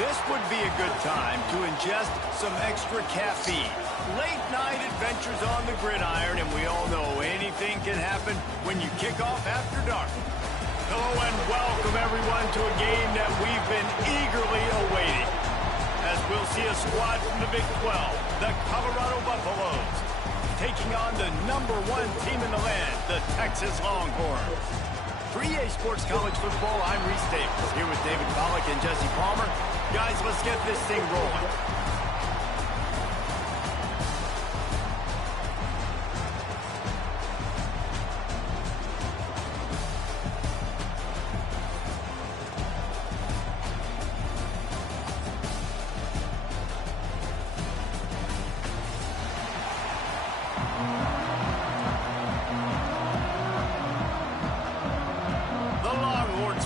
This would be a good time to ingest some extra caffeine. Late night adventures on the gridiron, and we all know anything can happen when you kick off after dark. Hello and welcome everyone to a game that we've been eagerly awaiting. As we'll see a squad from the Big 12, the Colorado Buffaloes, taking on the #1 team in the land, the Texas Longhorns. For EA Sports College Football, I'm Reese Davis, here with David Pollack and Jesse Palmer. Guys, let's get this thing rolling.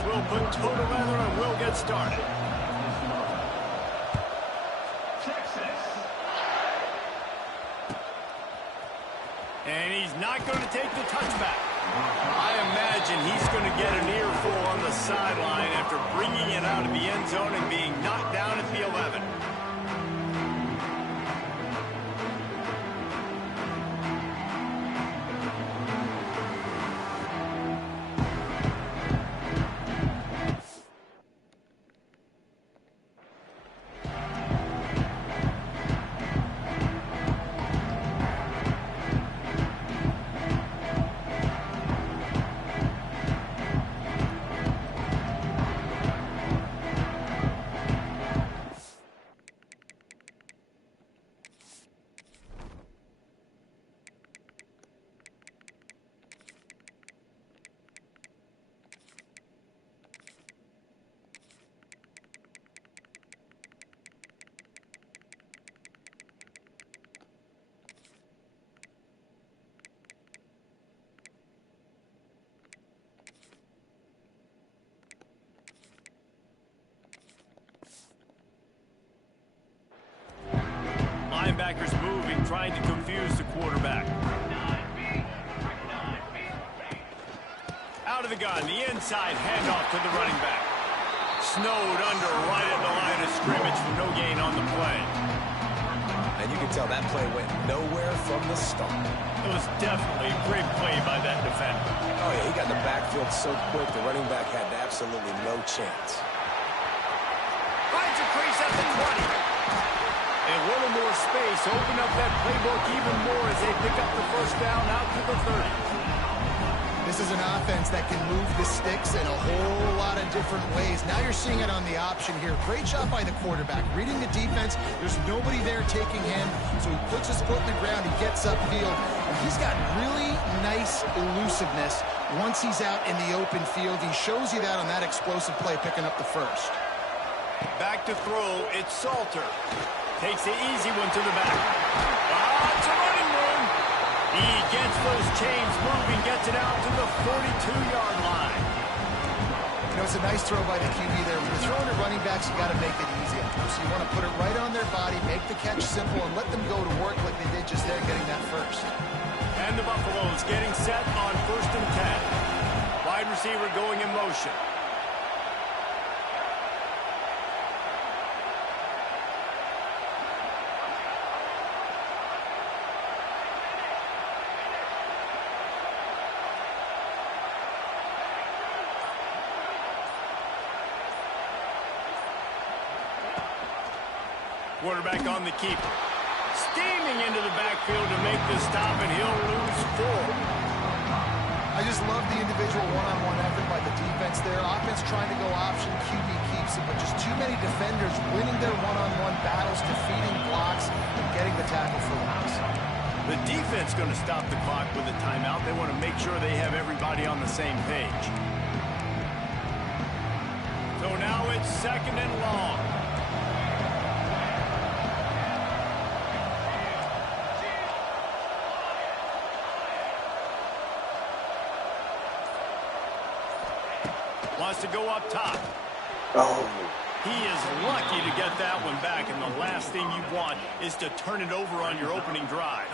We'll put total weather and we'll get started. Texas. And he's not going to take the touchback. I imagine he's going to get an earful on the sideline after bringing it out of the end zone and being knocked down at the 11. Linebackers moving, trying to confuse the quarterback. Out of the gun, the inside handoff to the running back. Snowed under right at the line of scrimmage for no gain on the play. And you can tell that play went nowhere from the start. It was definitely a great play by that defender. Oh, yeah, he got in the backfield so quick, the running back had absolutely no chance. Finds a crease at the 20. A little more space, open up that playbook even more as they pick up the first down out to the 30. This is an offense that can move the sticks in a whole lot of different ways. Now you're seeing it on the option here. Great job by the quarterback. Reading the defense, there's nobody there taking him, so he puts his foot in the ground, he gets upfield, and he's got really nice elusiveness once he's out in the open field. He shows you that on that explosive play, picking up the first. Back to throw, it's Salter. Takes the easy one to the back. It's a running room. He gets those chains moving, gets it out to the 42-yard line. You know, it's a nice throw by the QB there. When you're throwing to running backs, you got to make it easy. So you want to put it right on their body, make the catch simple, and let them go to work like they did just there, getting that first. And the Buffaloes getting set on 1st and 10. Wide receiver going in motion. Quarterback on the keeper. Steaming into the backfield to make the stop, and he'll lose 4. I just love the individual one-on-one effort by the defense there. Offense trying to go option, QB keeps it, but just too many defenders winning their one-on-one battles, defeating blocks, and getting the tackle for loss. The defense going to stop the clock with a timeout. They want to make sure they have everybody on the same page. So now it's 2nd and long. Wants to go up top. Oh. He is lucky to get that one back, and the last thing you want is to turn it over on your opening drive.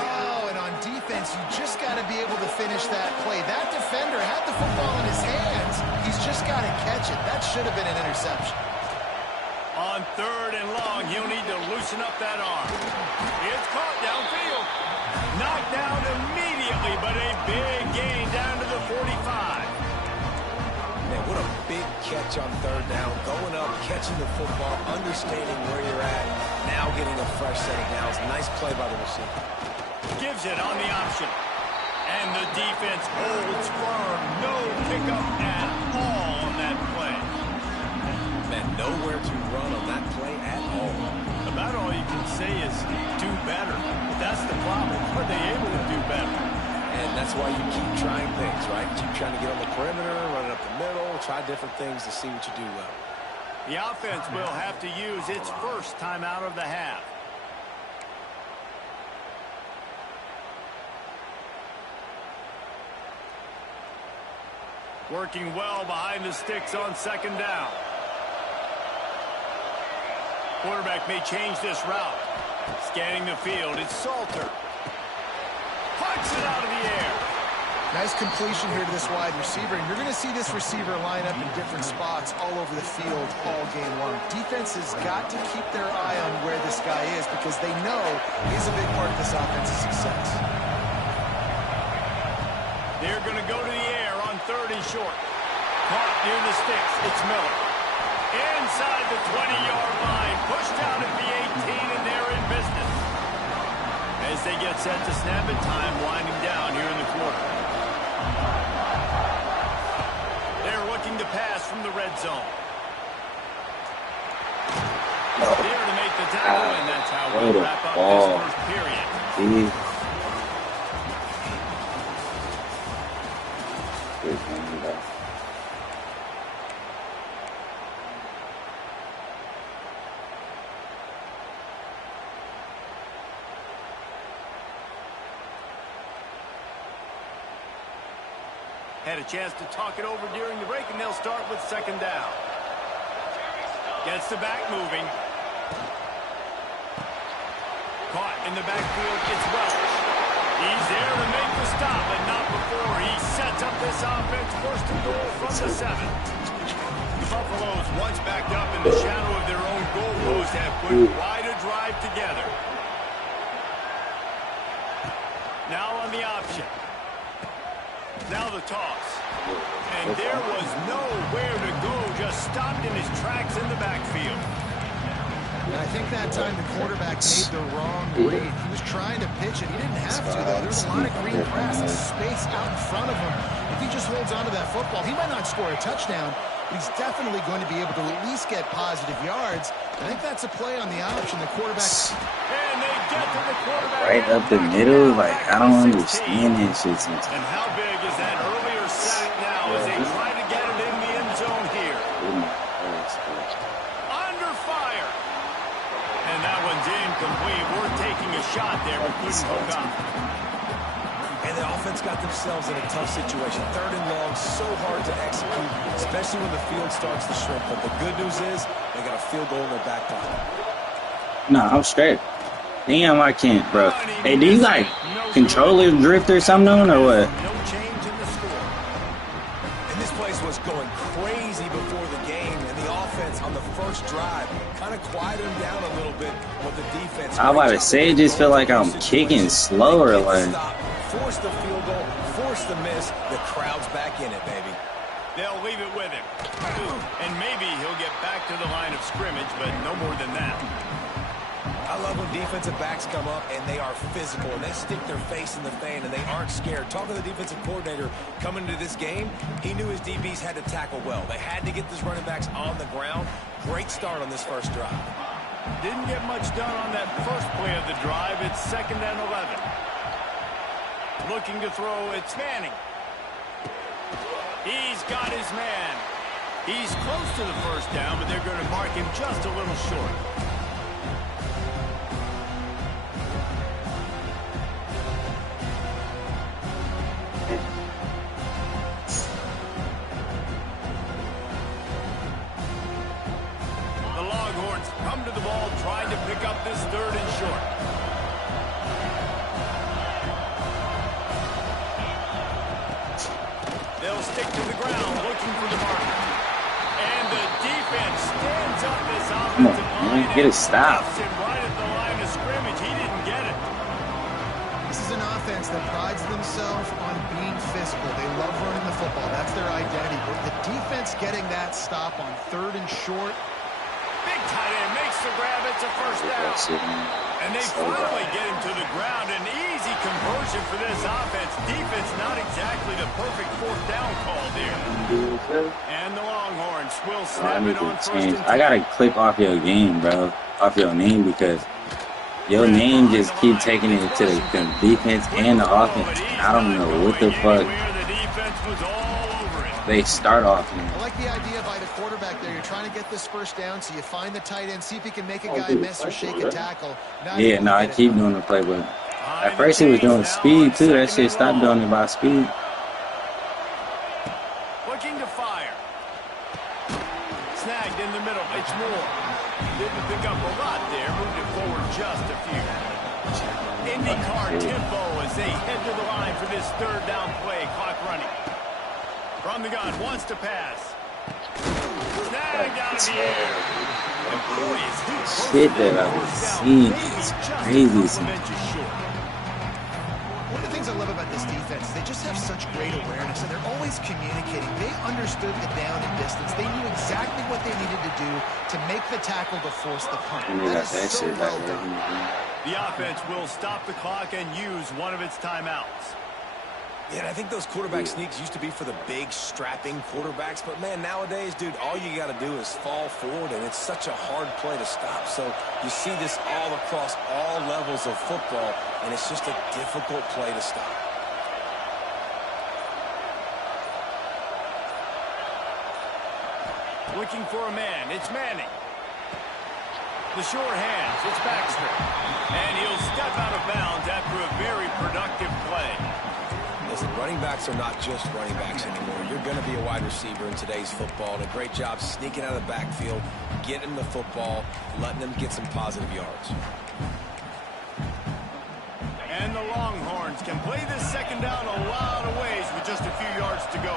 Oh, and on defense, you just got to be able to finish that play. That defender had the football in his hands. He's just got to catch it. That should have been an interception. 3rd and long. He'll need to loosen up that arm. It's caught downfield. Knocked down immediately, but a big gain down to the 45. Man, what a big catch on 3rd down. Going up, catching the football, understanding where you're at, now getting a fresh set of downs. Nice play by the receiver. Gives it on the option. And the defense holds firm. No pickup at all on that play. Man, nowhere to run on that play at all. About all you can say is do better. That's the problem. Are they able to do better? And that's why you keep trying things, right? Keep trying to get on the perimeter, run it up the middle, try different things to see what you do well. The offense will have to use its first timeout of the half. Working well behind the sticks on 2nd down. Quarterback may change this route. Scanning the field, it's Salter. Puts it out of the air. Nice completion here to this wide receiver, and you're going to see this receiver line up in different spots all over the field all game long. Defense has got to keep their eye on where this guy is because they know he's a big part of this offense's success. They're going to go to the air on 3rd and short. Caught near the sticks. It's Miller. Inside the 20-yard line. Pushed out at the 18, and they're in business. As they get set to snap it, time winding down here in the quarter. They're looking to pass from the red zone. There to make the tackle, and that's how we'll wrap up this first period. Had a chance to talk it over during the break, and they'll start with 2nd down. Gets the back moving. Caught in the backfield, it's Welch. He's there to make the stop, but not before he sets up this offense. 1st and goal from the 7. The Buffaloes, once backed up in the shadow of their own goal post, have put quite a drive together. Now on the option. Now the toss. And there was nowhere to go, just stopped in his tracks in the backfield. And I think that time the quarterback made the wrong read. He was trying to pitch it. He didn't have to, though. There's a lot of green grass, space out in front of him. If he just holds onto that football, he might not score a touchdown, but he's definitely going to be able to at least get positive yards. I think that's a play on the option. The quarterback... And they get to the quarterback. Right up the middle? Like, I don't understand this shit sometimes. And how big is that earlier sack now as they try to get it in the end zone here? Under fire. And that one's incomplete. We're taking a shot there, but couldn't hook up. And the offense got themselves in a tough situation. 3rd and long, so hard to execute, especially when the field starts to shrink. But the good news is they got a field goal in their back pocket. No, I'm straight. Damn, I can't, bro. Hey, do you like controller drift or something or what? No change in the score. And this place was going crazy before the game, and the offense on the first drive kind of quieted them down a little bit with the defense. I'm about to say, it just feel like I'm kicking slower, like. Force the field goal, force the miss. The crowd's back in it, baby. They'll leave it with him. And maybe he'll get back to the line of scrimmage, but no more than that. I love when defensive backs come up and they are physical and they stick their face in the fan and they aren't scared. Talking to the defensive coordinator coming into this game, he knew his DBs had to tackle well. They had to get these running backs on the ground. Great start on this first drive. Didn't get much done on that first play of the drive. It's 2nd and 11. Looking to throw, it's Manning. He's got his man. He's close to the first down, but they're going to mark him just a little short. The Longhorns come to the ball, trying to pick up this 3rd and short. They'll stick to the ground, looking for the mark. And the defense stands Come on, man. Get a stop. Right at the line of scrimmage. He didn't get it. This is an offense that prides themselves on being physical. They love running the football. That's their identity. But the defense getting that stop on 3rd and short. Big tight end makes the grab. It's a first down. And they finally get him to the ground. An easy conversion for this offense. Defense not exactly the perfect 4th down call there. And the Longhorns will snap it on 1st and 10. I gotta click off your game, bro. Off your name, because your name just keep taking it to the defense and the offense. I don't know what the fuck they start off in. I like the idea by the quarterback there. You're trying to get this first down, so you find the tight end, see if he can make a guy miss or shake a tackle. Yeah, no, I keep doing the play, but at first he was doing speed too. That shit stopped doing it by speed. Looking to fire. Snagged in the middle. It's more. Didn't pick up a lot there. Moved it forward just a few. IndyCar tempo as they head to the line for this 3rd down play. Clock running. From the gun, wants to pass. Snagged out of the air. And boy, is he shit that I've seen is crazy. One of the things I love about this defense is they just have such great awareness, and they're always communicating. They understood the down and distance. They knew exactly what they needed to do to make the tackle to force the punt. That is so well done. The offense will stop the clock and use one of its timeouts. Yeah, and I think those quarterback sneaks used to be for the big, strapping quarterbacks. But, man, nowadays, dude, all you got to do is fall forward, and it's such a hard play to stop. So you see this all across all levels of football, and it's just a difficult play to stop. Looking for a man. It's Manning. The short hands. It's Baxter. And he'll step out of bounds after a very productive play. Listen, running backs are not just running backs anymore. You're going to be a wide receiver in today's football. And a great job sneaking out of the backfield, getting the football, letting them get some positive yards. And the Longhorns can play this 2nd down a lot of ways with just a few yards to go.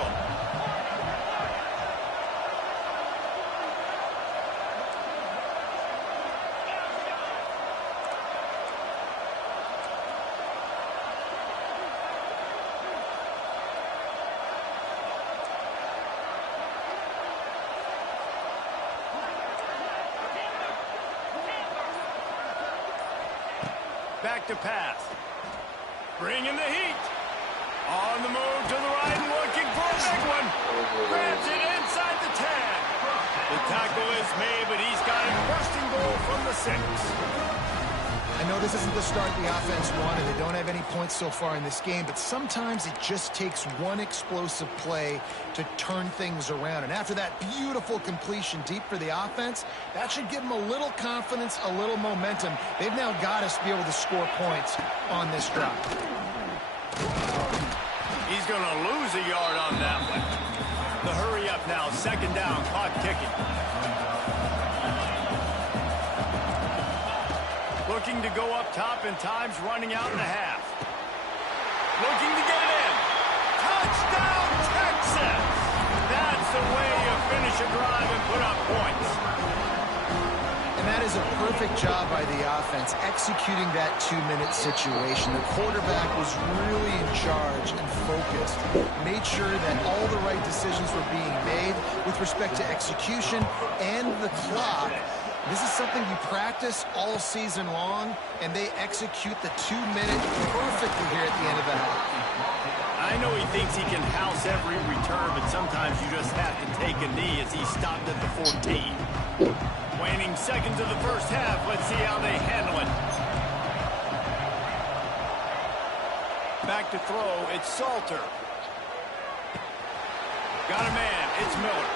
Back to pass. Bringing the heat. On the move to the right and looking for a big one. Grabs it inside the 10. The tackle is made, but he's got it 1st and goal from the 6. I know this isn't the start the offense wanted. They don't have any points so far in this game, but sometimes it just takes one explosive play to turn things around. And after that beautiful completion deep for the offense, that should give them a little confidence, a little momentum. They've now got us to be able to score points on this drive. He's going to lose a yard on that one. The hurry up now, 2nd down, clock ticking. Looking to go up top, and time's running out in a half. Looking to get it in. Touchdown, Texas! That's the way you finish a drive and put up points. And that is a perfect job by the offense, executing that 2-minute situation. The quarterback was really in charge and focused, made sure that all the right decisions were being made with respect to execution and the clock. This is something you practice all season long, and they execute the 2-minute perfectly here at the end of the half. I know he thinks he can house every return, but sometimes you just have to take a knee as he stopped at the 14. Waning seconds of the 1st half. Let's see how they handle it. Back to throw. It's Salter. Got a man. It's Miller.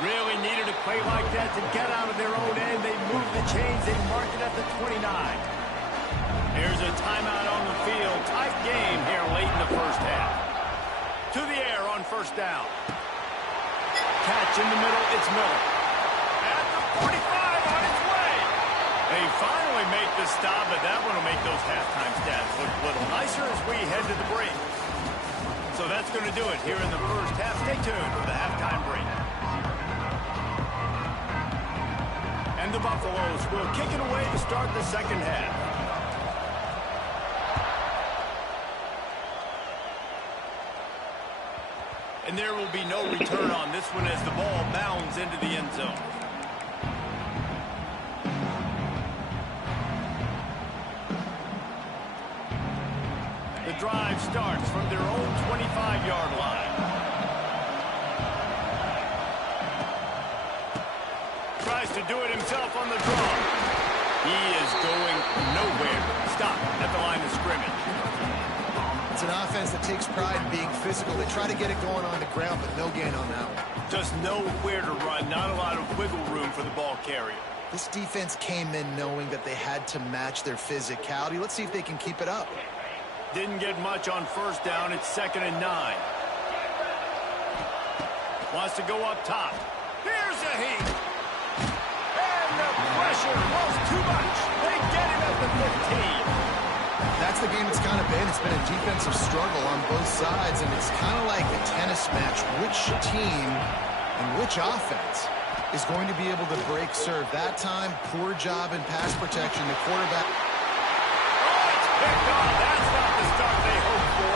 Really needed a play like that to get out of their own end. They move the chains. They mark it at the 29. Here's a timeout on the field. Tight game here late in the 1st half. To the air on 1st down. Catch in the middle. It's Miller. At the 45 on its way. They finally make the stop, but that one will make those halftime stats look a little nicer as we head to the break. So that's going to do it here in the 1st half. Stay tuned for the halftime break. And the Buffaloes will kick it away to start the second half. And there will be no return on this one as the ball bounds into the end zone. The drive starts from their own 25-yard line. Tries to do it himself on the draw. He is going nowhere. Stop at the line of scrimmage. It's an offense that takes pride in being physical. They try to get it going on the ground, but no gain on that one. Just nowhere to run. Not a lot of wiggle room for the ball carrier. This defense came in knowing that they had to match their physicality. Let's see if they can keep it up. Didn't get much on first down. It's 2nd and 9. Wants to go up top. Here's a heat. And the pressure was too much. They get him at the 15. That's the game it's kind of been. It's been a defensive struggle on both sides, and it's kind of like a tennis match. Which team and which offense is going to be able to break serve? That time, poor job in pass protection. The quarterback... Picked off. That's not the start they hoped for.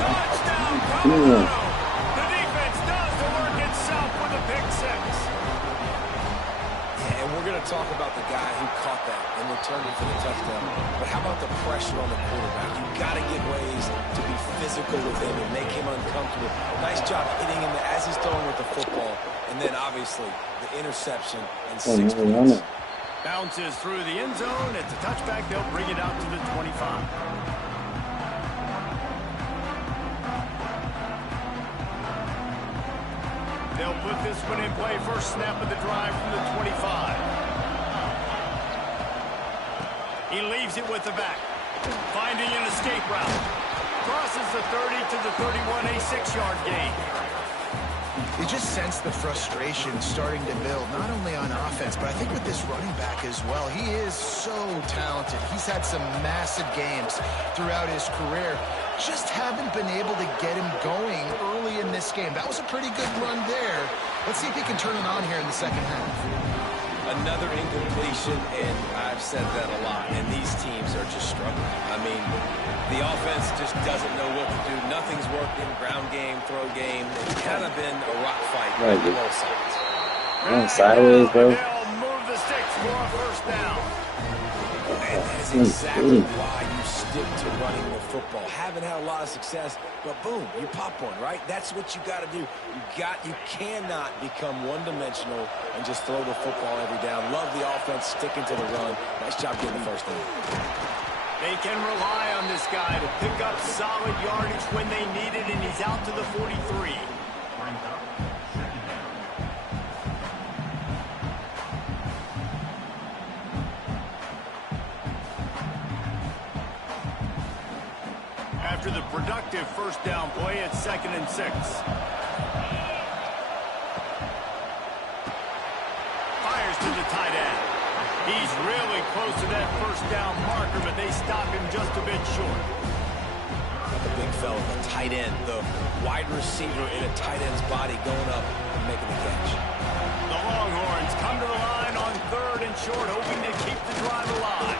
Touchdown, Colorado. The defense does the work itself with a pick six. Yeah, and we're going to talk about the guy who caught that and returned it for the touchdown. But how about the pressure on the quarterback? You've got to get ways to be physical with him and make him uncomfortable. Nice job hitting him as he's throwing with the football. And then, obviously, the interception and 6 points. Bounces through the end zone. It's a touchback. They'll bring it out to the 25. They'll put this one in play. First snap of the drive from the 25. He leaves it with the back. Finding an escape route. Crosses the 30 to the 31, a 6-yard gain. You just sense the frustration starting to build, not only on offense, but I think with this running back as well. He is so talented. He's had some massive games throughout his career. Just haven't been able to get him going early in this game. That was a pretty good run there. Let's see if he can turn it on here in the second half. Another incompletion, and I've said that a lot, and these teams are just struggling. I mean, the offense just doesn't know what to do. Nothing's working. Ground game, throw game. It's kind of been a rock fight on both sides. Going sideways, bro. They'll move the sticks for a first down. And that's exactly why you stick to running the football. Haven't had a lot of success, but boom, you pop one, right? That's what you got to do. You cannot become one-dimensional and just throw the football every down. Love the offense, sticking to the run. Nice job getting the first down. They can rely on this guy to pick up solid yardage when they need it, and he's out to the 43. After the productive first down play, it's 2nd and 6. Fires to the tight end. He's really close to that first down marker, but they stop him just a bit short. The big fella, the tight end, the wide receiver in a tight end's body going up and making the catch. The Longhorns come to the line on 3rd and short, hoping to keep the drive alive.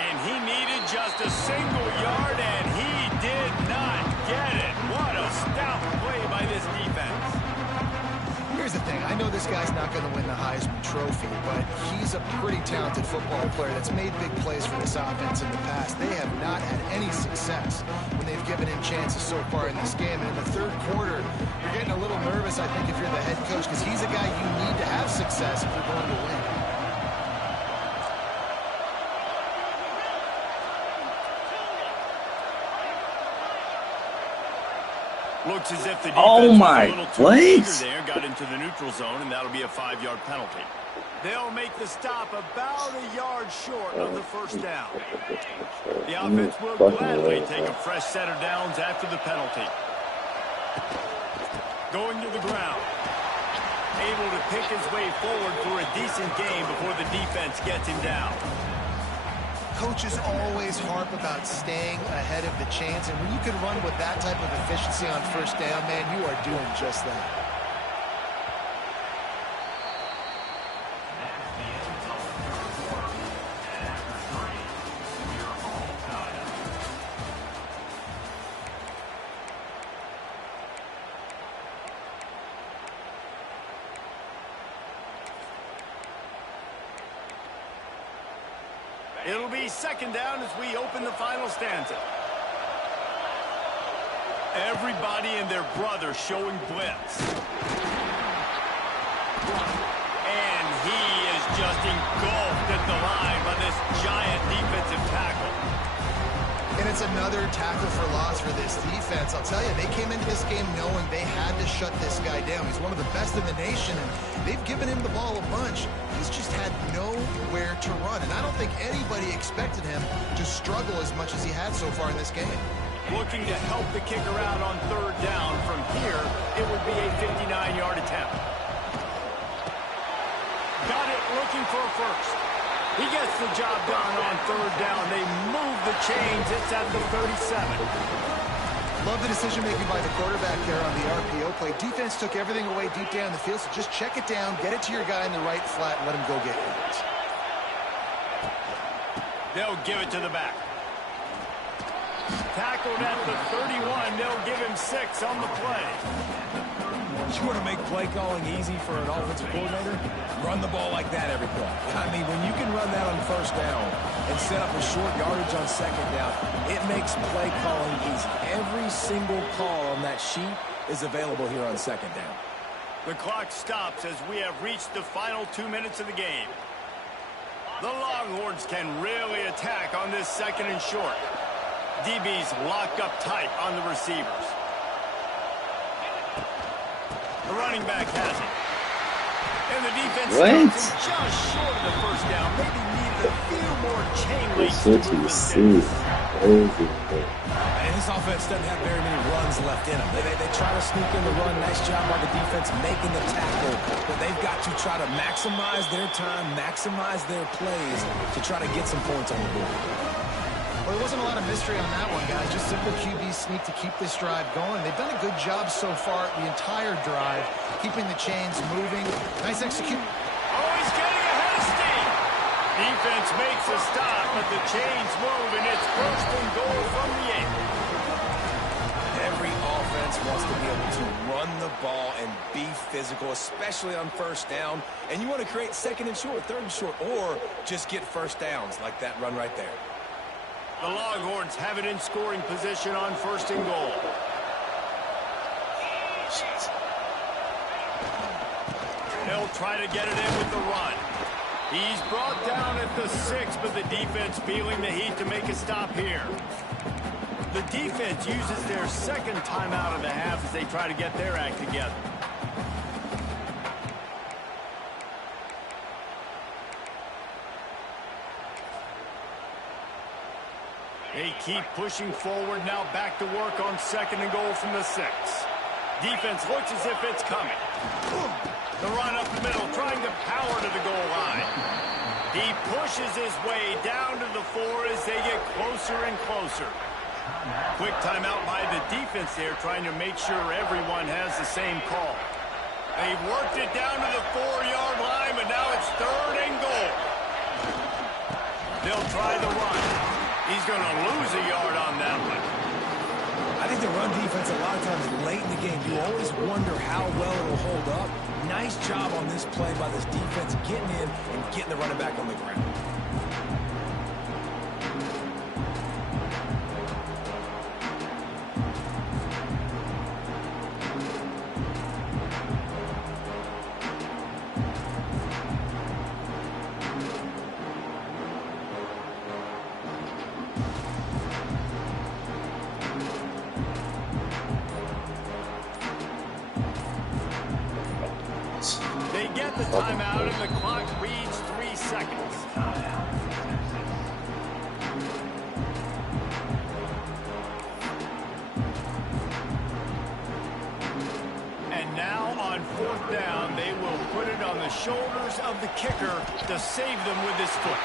And he needed just a single yard, and he did not get it. What a stout play by this defense. Here's the thing. I know this guy's not going to win the Heisman Trophy, but he's a pretty talented football player that's made big plays for this offense in the past. They have not had any success when they've given him chances so far in this game. And in the third quarter, you're getting a little nervous, I think, if you're the head coach, because he's a guy you need to have success if you're going to win. Looks as if the defense Oh my, was a little too eager there, got into the neutral zone, and that'll be a 5-yard penalty. They'll make the stop about a yard short of the first down. The offense will gladly take a fresh set of downs after the penalty. Going to the ground. Able to pick his way forward for a decent game before the defense gets him down. Coaches always harp about staying ahead of the chains, and when you can run with that type of efficiency on first down, man, you are doing just that. It'll be second down as we open the final stanza. Everybody and their brother showing blitz. And he is just engulfed at the line by this giant defensive tackle. And it's another tackle for loss for this defense. I'll tell you, they came into this game knowing they had to shut this guy down. He's one of the best in the nation, and they've given him the ball a bunch. He's just had nowhere to run, and I don't think anybody expected him to struggle as much as he had so far in this game. Looking to help the kicker out on third down. From here, it would be a 59-yard attempt. Got it, looking for a first. He gets the job done on third down. They move the chains. It's at the 37. Love the decision-making by the quarterback there on the RPO play. Defense took everything away deep down the field, so just check it down, get it to your guy in the right flat, and let him go get it. They'll give it to the back. Tackled at the 31. They'll give him 6 on the play. You want to make play calling easy for an offensive coordinator? Run the ball like that every play. I mean, when you can run that on first down and set up a short yardage on second down, it makes play calling easy. Every single call on that sheet is available here on second down. The clock stops as we have reached the final 2 minutes of the game. The Longhorns can really attack on this second and short. DB's locked up tight on the receivers. The running back has it. And the defense stops him just short of the first down. Maybe needed a few more chain links to move this. And this offense doesn't have very many runs left in them. They try to sneak in the run. Nice job by the defense making the tackle. But they've got to try to maximize their time, maximize their plays to try to get some points on the board. Well, there wasn't a lot of mystery on that one, guys. Just simple QB sneak to keep this drive going. They've done a good job so far the entire drive, keeping the chains moving. Nice execution. Oh, he's getting ahead of steam. Defense makes a stop, but the chains move, and it's first and goal from the 8. Every offense wants to be able to run the ball and be physical, especially on first down. And you want to create second and short, third and short, or just get first downs like that run right there. The Longhorns have it in scoring position on first and goal. They'll try to get it in with the run. He's brought down at the 6, but the defense feeling the heat to make a stop here. The defense uses their second timeout of the half as they try to get their act together. They keep pushing forward, now back to work on second and goal from the 6. Defense looks as if it's coming. The run up the middle, trying to power to the goal line. He pushes his way down to the 4 as they get closer and closer. Quick timeout by the defense there, trying to make sure everyone has the same call. They've worked it down to the 4-yard line, but now it's third and goal. They'll try the run. He's going to lose a yard on that one. I think the run defense, a lot of times late in the game, you always wonder how well it will hold up. Nice job on this play by this defense, getting in and getting the running back on the ground. They get the timeout, and the clock reads 3 seconds. And now on fourth down, they will put it on the shoulders of the kicker to save them with his foot.